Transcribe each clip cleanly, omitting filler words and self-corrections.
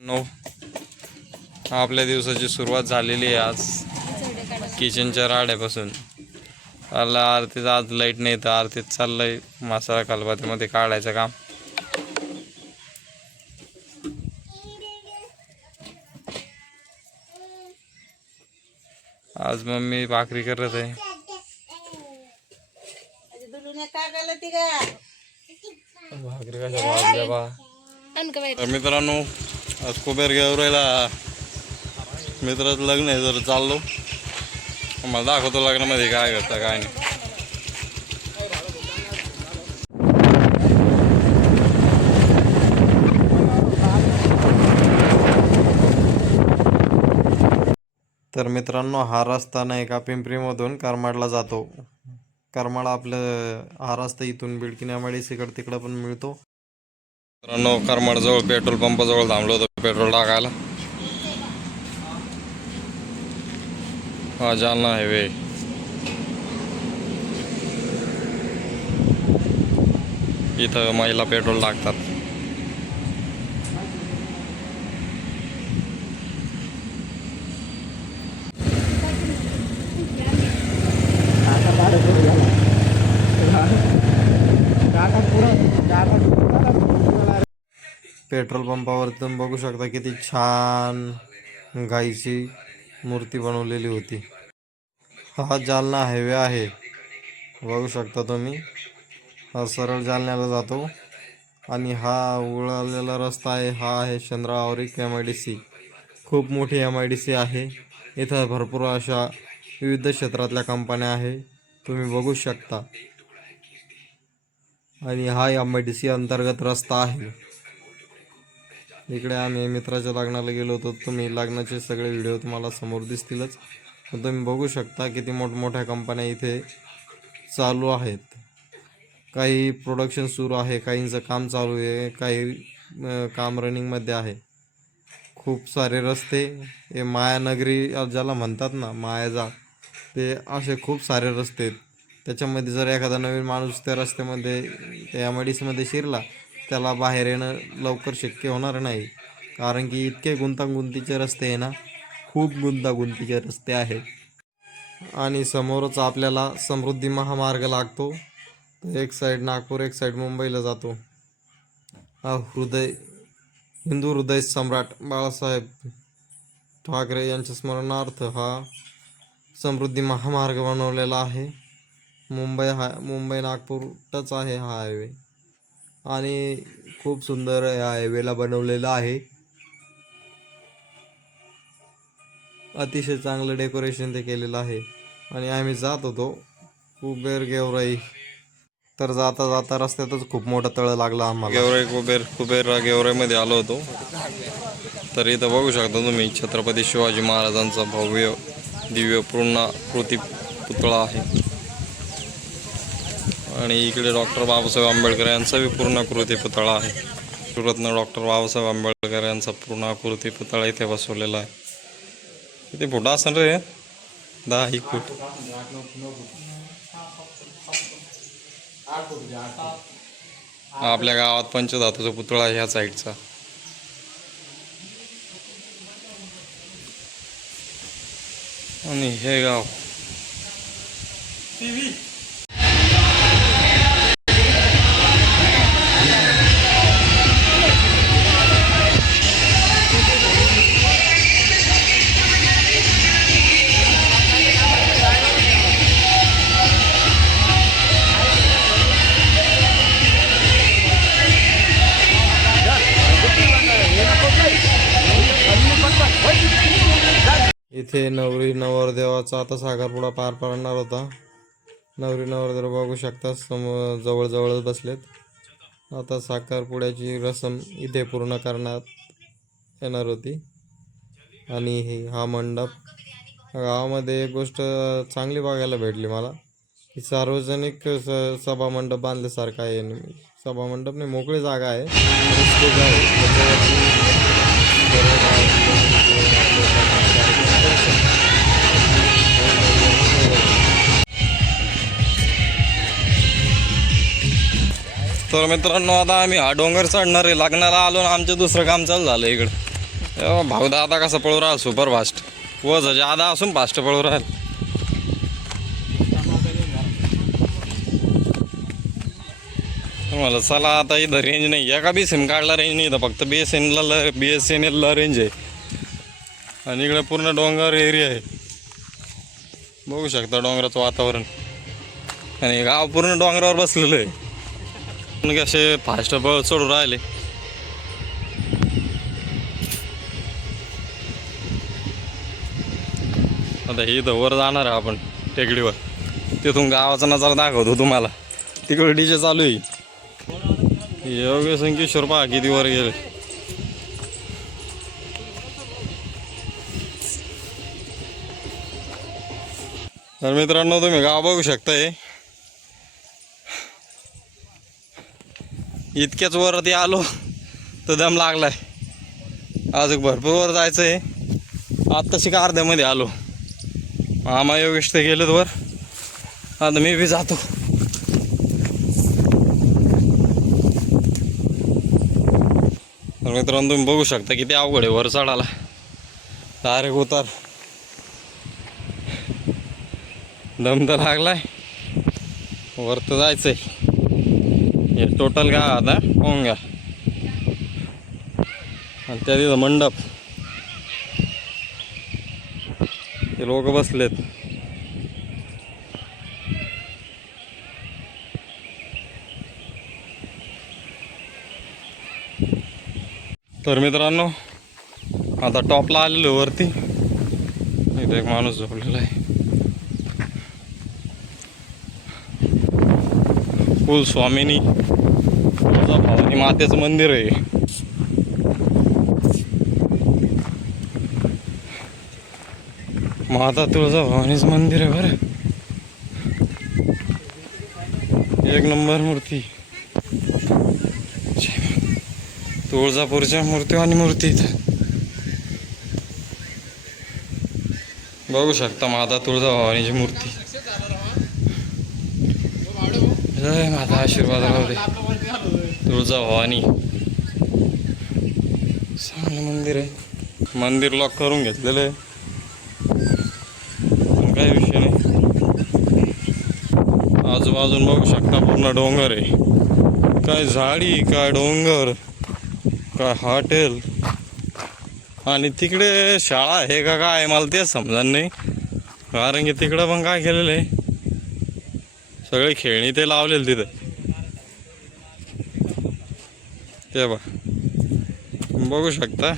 No आपल्या दिवसाची सुरुवात झालेली आहे आज किचनच्या राड्यापासून. आला आरतीच आज लाईट नाही तर आरतीत चाललंय मसाला खलबत्त्यामध्ये काढायचं काम. आज मम्मी भाकरी करत आहे. भाकरी कशा भाजल्या बा. तर मित्रांनो आज कुबेर गेवरायला मित्राचं लग्न आहे, जर चाललो मला दाखवतो लग्नामध्ये काय करता काय नाही. तर मित्रांनो हा रस्ता नाही का पिंपरीमधून करमाडला जातो. करमाड आपलं हा रस्ता इथून बिडकिन्यामाडीकडे तिकडं पण मिळतो. मित्रांनो करमाडजवळ पेट्रोल पंपाजवळ थांबलो होतो पेट्रोल टाकायला. हा जालना हायवे. इथं महिला पेट्रोल टाकतात. पेट्रोल पंपावर तुम्ही बघू शकता किती छान गाईची मूर्ती बनवलेली होती. हा जालना हायवे आहे, बघू शकता तुम्ही. हा सरळ जालन्याला जातो आणि हा उळालेला रस्ता आहे हा आहे चंद्रा ऑरिक MIDC. खूप मोठी MIDC आहे. इथं भरपूर अशा विविध क्षेत्रातल्या कंपन्या आहे, तुम्ही बघू शकता. आणि हा MIDC अंतर्गत रस्ता आहे. इकडे आम्ही मित्राच्या लग्नाला गेलो होतो. तुम्ही लग्नाचे सगळे व्हिडिओ तुम्हाला समोर दिसतीलच. तुम्ही बघू शकता किती मोठमोठ्या कंपन्या इथे चालू आहेत. काही प्रोडक्शन सुरू आहे, काहींचं काम चालू आहे, काही काम रनिंगमध्ये आहे. खूप सारे रस्ते हे मायानगरी ज्याला म्हणतात ना, मायाजा, ते असे खूप सारे रस्ते आहेत. त्याच्यामध्ये जर एखादा नवीन माणूस त्या रस्त्यामध्ये त्या MIDCमध्ये शिरला त्याला बाहेर येणं लवकर शक्य होणार नाही, कारण की इतके गुंतागुंतीचे रस्ते आहे ना, खूप गुंतागुंतीचे रस्ते आहेत. आणि समोरच आपल्याला समृद्धी महामार्ग लागतो. एक साईड नागपूर एक साईड मुंबईला जातो. हा हिंदू हृदय सम्राट बाळासाहेब ठाकरे यांच्या स्मरणार्थ हा समृद्धी महामार्ग बनवलेला आहे. मुंबई नागपूर टच आहे हा हायवे आणि खूप सुंदर या हायवेला बनवलेला आहे. अतिशय चांगलं डेकोरेशन ते केलेलं आहे. आणि आम्ही जात होतो कुबेर गेवराई. तर जाता जाता रस्त्यातच खूप मोठं तळ लागलं आम्हाला. कुबेर गेवराईमध्ये आलो होतो. तर इथं बघू शकता तुम्ही छत्रपती शिवाजी महाराजांचा भव्य दिव्य पूर्णाकृती पुतळा आहे. आणि इकडे डॉक्टर बाबासाहेब आंबेडकर यांचा बी पूर्णाकृती पुतळा आहे. सुरतनं डॉक्टर बाबासाहेब आंबेडकर यांचा पूर्णाकृती पुतळा इथे बसवलेला आहे. किती फुट असेल रे? 10 फूट. आपल्या गावात पंचधातूचा पुतळा आहे ह्या साईडचा. आणि हे गाव इथे नवरी नवरदेवाचा आता साखरपुडा पार पडणार होता. नवरी नवरदेव बघू शकता समोर जवळजवळच बसलेत. आता साखरपुड्याची रसम इथे पूर्ण करण्यात येणार होती. आणि हा मंडप गावामध्ये एक गोष्ट चांगली बघायला भेटली मला, की सार्वजनिक सभा मंडप बांधल्यासारखा आहे. सभा मंडप नाही, मोकळी जागा आहे, स्टेज आहे. तर मित्रांनो आता आम्ही हा डोंगर चढणार आहे. लग्नाला आलो ना, आमचं दुसरं काम चालू झालं इकडं. भाऊ दादा कसा पळू राहिला सुपर फास्ट वज जादा असून फास्ट पळू राहिला. मला चला आता इथं रेंज नाही एका बी सिम कार्डला रेंज नाही इथं फक्त BSNL रेंज आहे. आणि इकडे पूर्ण डोंगर एरिया आहे बघू शकता डोंगराचं वातावरण. आणि गाव पूर्ण डोंगरावर बसलेलं आहे. असे फास्ट पळ चढू राहिले. आता इथं वर जाणार आहे आपण टेकडीवर. तिथून गावाचा नजारा दाखवतो तुम्हाला. तिकडे डीजे चालू आहे. योग्य संकेश्वर पहा किती वर गेले. तर मित्रांनो तुम्ही गाव बघू शकताय. इतक्याच वरती आलो तर दम लागलाय. अजून भरपूर वर जायचं आहे. आत्ताशी का अर्ध्यामध्ये आलो. मामा योगेश ते गेलेत वर. आता मी बी जातो. तर मित्रांनो तुम्ही बघू शकता किती अवघड आहे वर चढायला. डायरेक्ट उतार. दम तर लागलाय. वर तर जायचंय. हे टोटल काय आता पाहून घ्या. आणि त्या तिथं मंडप ते लोक बसलेत. तर मित्रांनो आता टॉपला आलेलो वरती. इथे एक माणूस झोपलेला आहे. फुल स्वामिनी तुळजाभवानी मातेचं मंदिर आहे. माता तुळजाभवानीचं मंदिर आहे बरं. एक नंबर मूर्ती. तुळजापूरच्या मूर्ती आणि मूर्ती इथं बघू शकता. माता तुळजाभवानीची मूर्ती. जय माता आशीर्वाद राहू दे. तुळजाभवानी चांगलं मंदिर आहे. मंदिर लॉक करून घेतलेलं आहे. काही विषय नाही. आजूबाजून बघू शकता पूर्ण डोंगर आहे. काय झाडी काय डोंगर काय हॉटेल. आणि तिकडे शाळा आहे का काय मला तेच समजणार नाही. कारण की तिकडं पण काय केलेलं आहे सगळे खेळणी ते लावलेले तिथं. ते बघू शकता.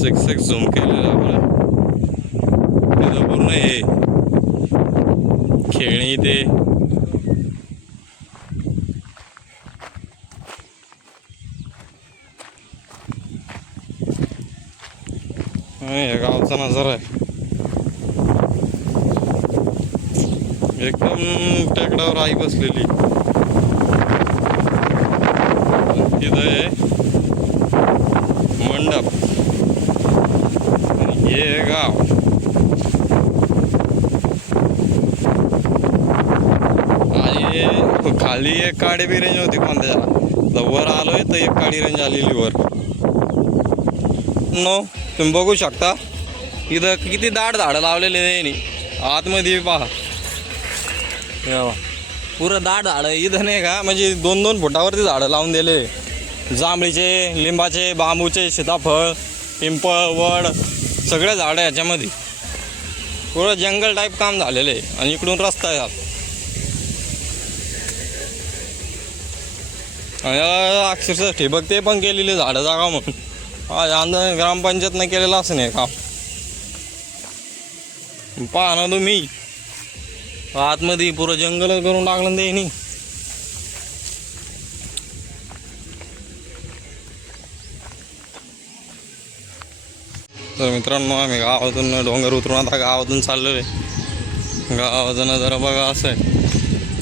6 झूम केलेलं आपलं. तिथं पूर्ण हे खेळणी ते. हे गावचा नजारा आहे. एकदम टेकडावर आई बसलेली. तिथं आहे मंडप. हे गाव. आणि खाली एक काडी बी रेंज होती कोणत्या. वर आलोय तर एक काडी रेंज आलेली वर. नो तुम्ही बघू शकता इथं किती दाट झाडं लावलेले नाही. आतमध्ये पहा पुरं दाट झाडं इथं नाही का. म्हणजे 2-2 फुटावरती झाडं लावून दिले. जांभळीचे लिंबाचे बांबूचे सीताफळ पिंपळ वड सगळे झाडं याच्यामध्ये. पुरं जंगल टाईप काम झालेलं आहे. आणि इकडून रस्ता आहे. आणि अक्षरशः ठिबक ते पण केलेले झाडं जागा म्हणून. ग्रामपंचायतनं केलेलं असं नाही काम. पहा ना तुम्ही आतमध्ये पुरं जंगल करून टाकलं ते नाही. तर मित्रांनो आम्ही गावातून डोंगर उतरून आता गावातून चाललेलो आहे. गावाचा नजारा बघा असं आहे.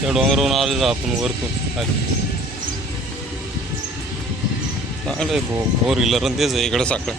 त्या डोंगरवरून आलेलो आपण वरतून. चांगलं आहे 4 व्हीलर आणि तेच आहे इकडं सकाळ.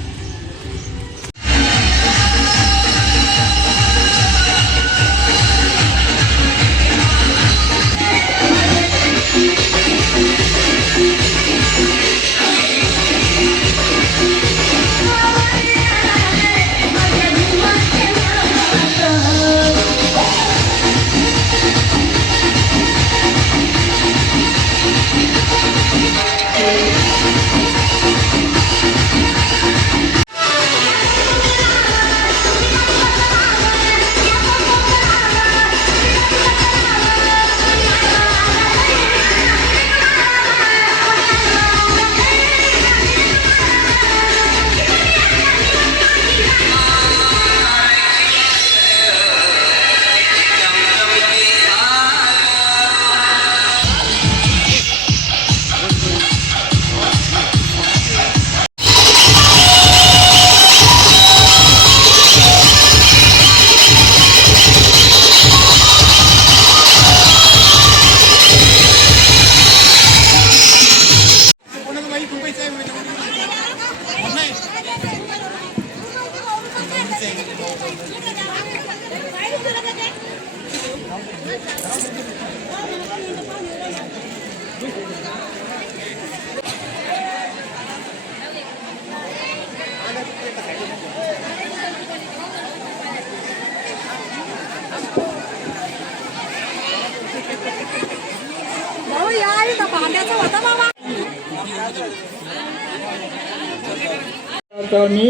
आता मी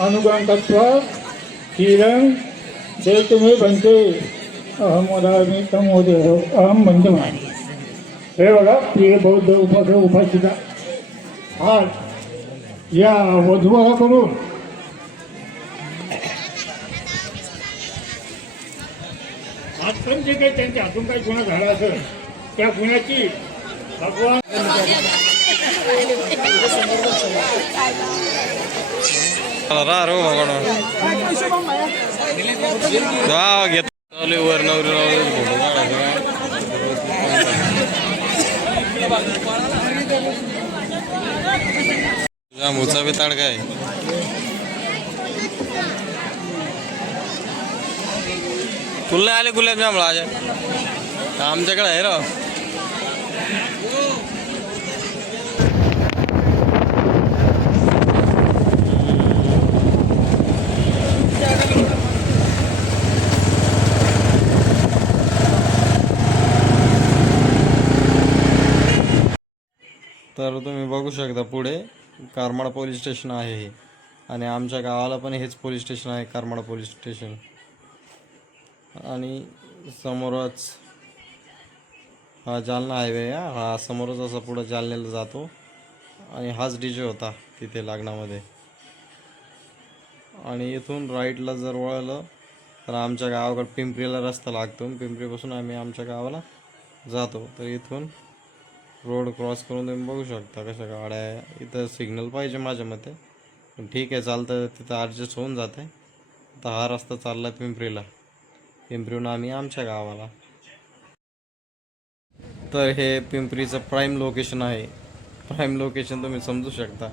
अनुगंकत्व किरण देतुमे बनते अहम वदामि तमोदय अहम बंधुमानी. हे बघा प्रिय बौद्ध उपासिका, आज या वधूवराकडून आजपर्यंत जे काही त्यांच्या हातून काही गुन्हा झाला असेल त्या गुन्ह्याची भगवान रो घेत वर नवरी फोटो काढायचा मुचा बी ताड काय तुला आले गुलाबजाम आज आमच्याकडे आहे राव. तर तुम्ही बघू शकता पुढे करमाड पोलीस स्टेशन आहे हे, आणि आमच्या गावाला पण हेच पोलीस स्टेशन आहे, करमाड पोलीस स्टेशन. आणि समोरच हा जालना हायवे हा समोरच असा पुढं जालन्याला जातो, आणि हाच डीजे होता तिथे लग्नामध्ये. आणि इथून राईटला जर वळलं तर आमच्या गावाकडे पिंपरीला रस्ता लागतो, पिंपरीपासून आम्ही आमच्या गावाला जातो. तर इथून रोड क्रॉस करून तुम्ही बघू शकता कशा गाड्या आहे. इथं सिग्नल पाहिजे माझ्या मते, पण ठीक आहे चालतं, तिथं ॲडजस्ट होऊन जाते. तर हा रस्ता चालला पिंपरीला, पिंपरीहून आम्ही आमच्या गावाला. तर हे पिंपरीचं प्राईम लोकेशन आहे. प्राईम लोकेशन तुम्ही समजू शकता.